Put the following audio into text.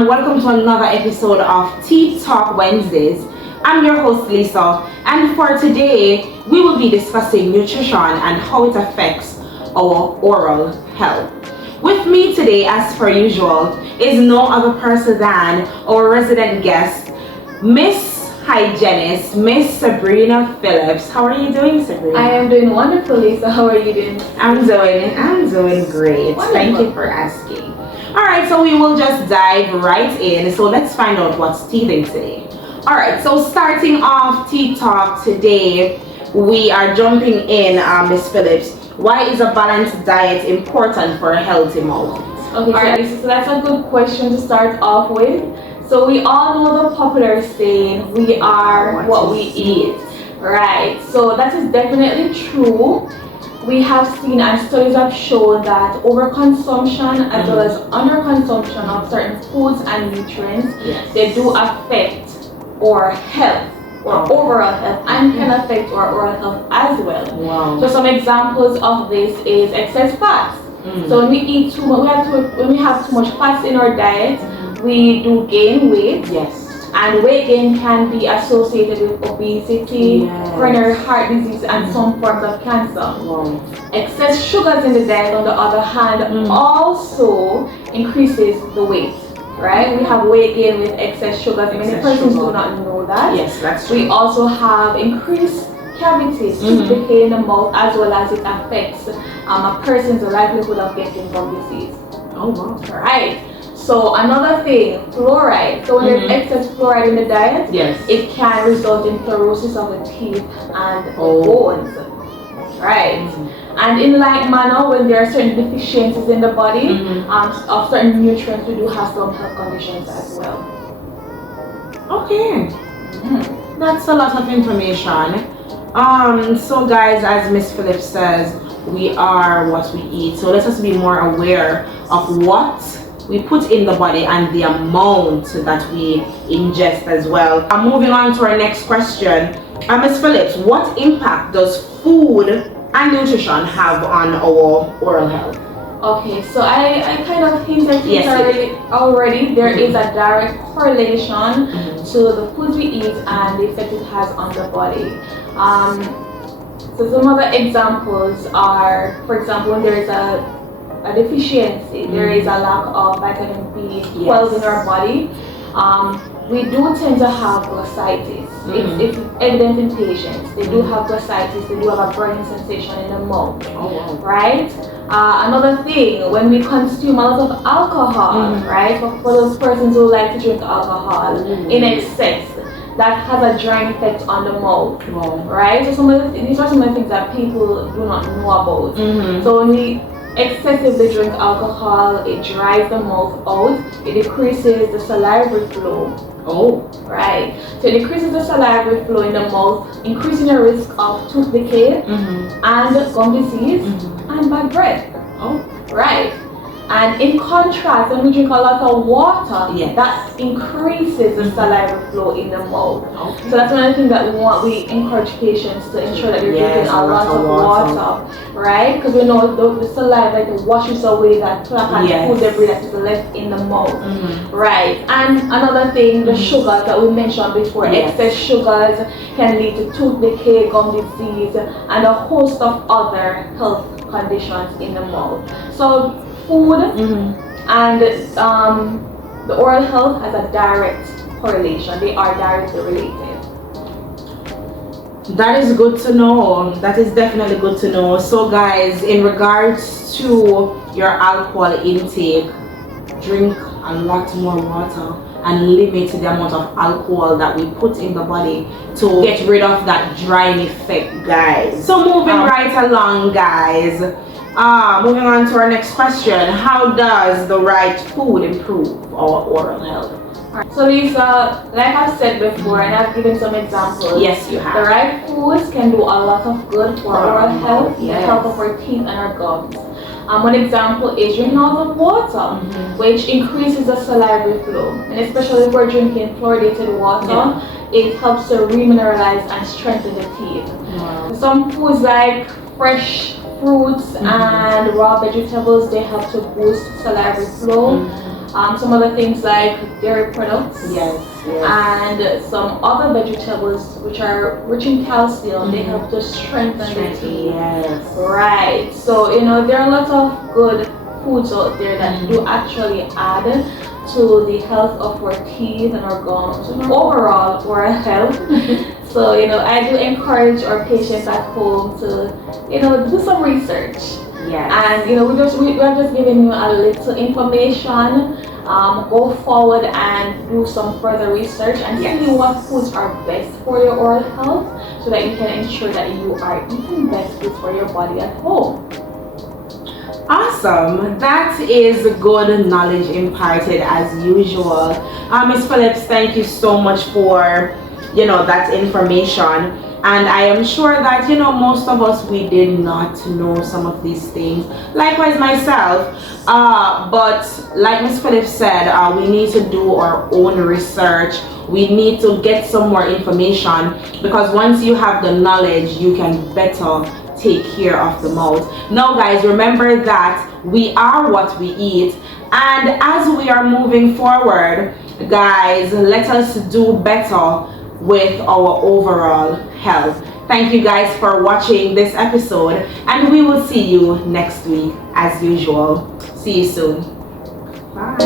Welcome to another episode of Teethtalk Wednesdays. I'm your host Lisa, and for today we will be discussing nutrition and how it affects our oral health. With me today, as per usual, is no other person than our resident guest, Miss Hygienist, Miss Sabrina Phillips. How are you doing, Sabrina? I am doing wonderful, Lisa. How are you doing? I'm doing great. Wonderful. Thank you for asking. Alright, so we will just dive right in. So let's find out what's teething today. Alright, so starting off Teeth Talk today, we are jumping in, Miss Phillips. Why is a balanced diet important for a healthy mouth? Okay, alright, Lisa, so that's a good question to start off with. So we all know the popular saying, we are what we eat, right? So that is definitely true. We have seen and studies have shown that overconsumption as well as underconsumption of certain foods and nutrients, they do affect our health, or overall health, and can affect our oral health as well. Wow. So some examples of this is excess fats. So when we eat too much, when we have too much fats in our diet, we do gain weight. Yes. And weight gain can be associated with obesity, coronary heart disease, and some forms of cancer. Wow. Excess sugars in the diet, on the other hand, also increases the weight. Right? We have weight gain with excess sugars. Many persons do not know that. Yes, that's true. We also have increased cavities, tooth decay in the mouth, as well as it affects a person's likelihood of getting gum disease. Oh wow. Right. So another thing, fluoride. So when there's excess fluoride in the diet, it can result in fluorosis of the teeth and the bones. Right. And in like manner, when there are certain deficiencies in the body of certain nutrients, we do have some health conditions as well. Okay. That's a lot of information. So guys, as Miss Phillips says, we are what we eat. So let us be more aware of what we put in the body and the amount that we ingest as well. Moving on to our next question. Ms. Phillips, what impact does food and nutrition have on our oral health? Okay, so I kind of hinted it already. There is a direct correlation to the foods we eat and the effect it has on the body. So some other examples are, for example, when there is a deficiency, there is a lack of vitamin B12 in our body, we do tend to have glossitis. It's evident in patients. They do have glossitis, they do have a burning sensation in the mouth, right? Another thing, when we consume a lot of alcohol, right, for those persons who like to drink alcohol in excess, that has a drying effect on the mouth, right? So these are some of the things that people do not know about. So when we excessively drink alcohol, it dries the mouth out, it decreases the salivary flow. Right. So it decreases the salivary flow in the mouth, increasing the risk of tooth decay and gum disease and bad breath. Right. And in contrast, when we drink a lot of water, that increases the salivary flow in the mouth. So that's one of the things that we encourage patients to ensure that they're drinking a lot of water, right? Because we know the saliva, it washes away that plaque and food debris that is left in the mouth, right? And another thing, the sugars that we mentioned before, excess sugars can lead to tooth decay, gum disease, and a host of other health conditions in the mouth. So food and the oral health has a direct correlation. They are directly related. That is good to know. That is definitely good to know. So guys, in regards to your alcohol intake, drink a lot more water and limit the amount of alcohol that we put in the body to get rid of that drying effect, guys. So moving right along, guys. Moving on to our next question. How does the right food improve our oral health? So Lisa, like I've said before, and I've given some examples. Yes, you have. The right foods can do a lot of good for oral health, the health of our teeth and our gums. One example is drinking lots of water, which increases the salivary flow. And especially if we're drinking fluoridated water, it helps to remineralize and strengthen the teeth. Some foods like fresh fruits and raw vegetables, they help to boost salivary flow. some other things like dairy products. Yes. And some other vegetables which are rich in calcium. They help to strengthen the teeth. Yes. Right. So there are lots of good foods out there that do actually add to the health of our teeth and our gums and overall our health. So I do encourage our patients at home to do some research. Yes. And we're just giving you a little information. Go forward and do some further research and see what foods are best for your oral health, so that you can ensure that you are eating best foods for your body at home. Awesome. That is good knowledge imparted as usual. Ms. Phillips, thank you so much for that information. And I am sure that most of us, we did not know some of these things. Likewise myself. But like Ms. Phillips said, we need to do our own research. We need to get some more information, because once you have the knowledge, you can better take care of the mouth. Now guys, remember that we are what we eat, and as we are moving forward, guys, let us do better with our overall health. Thank you guys for watching this episode, and we will see you next week as usual. See you soon. Bye.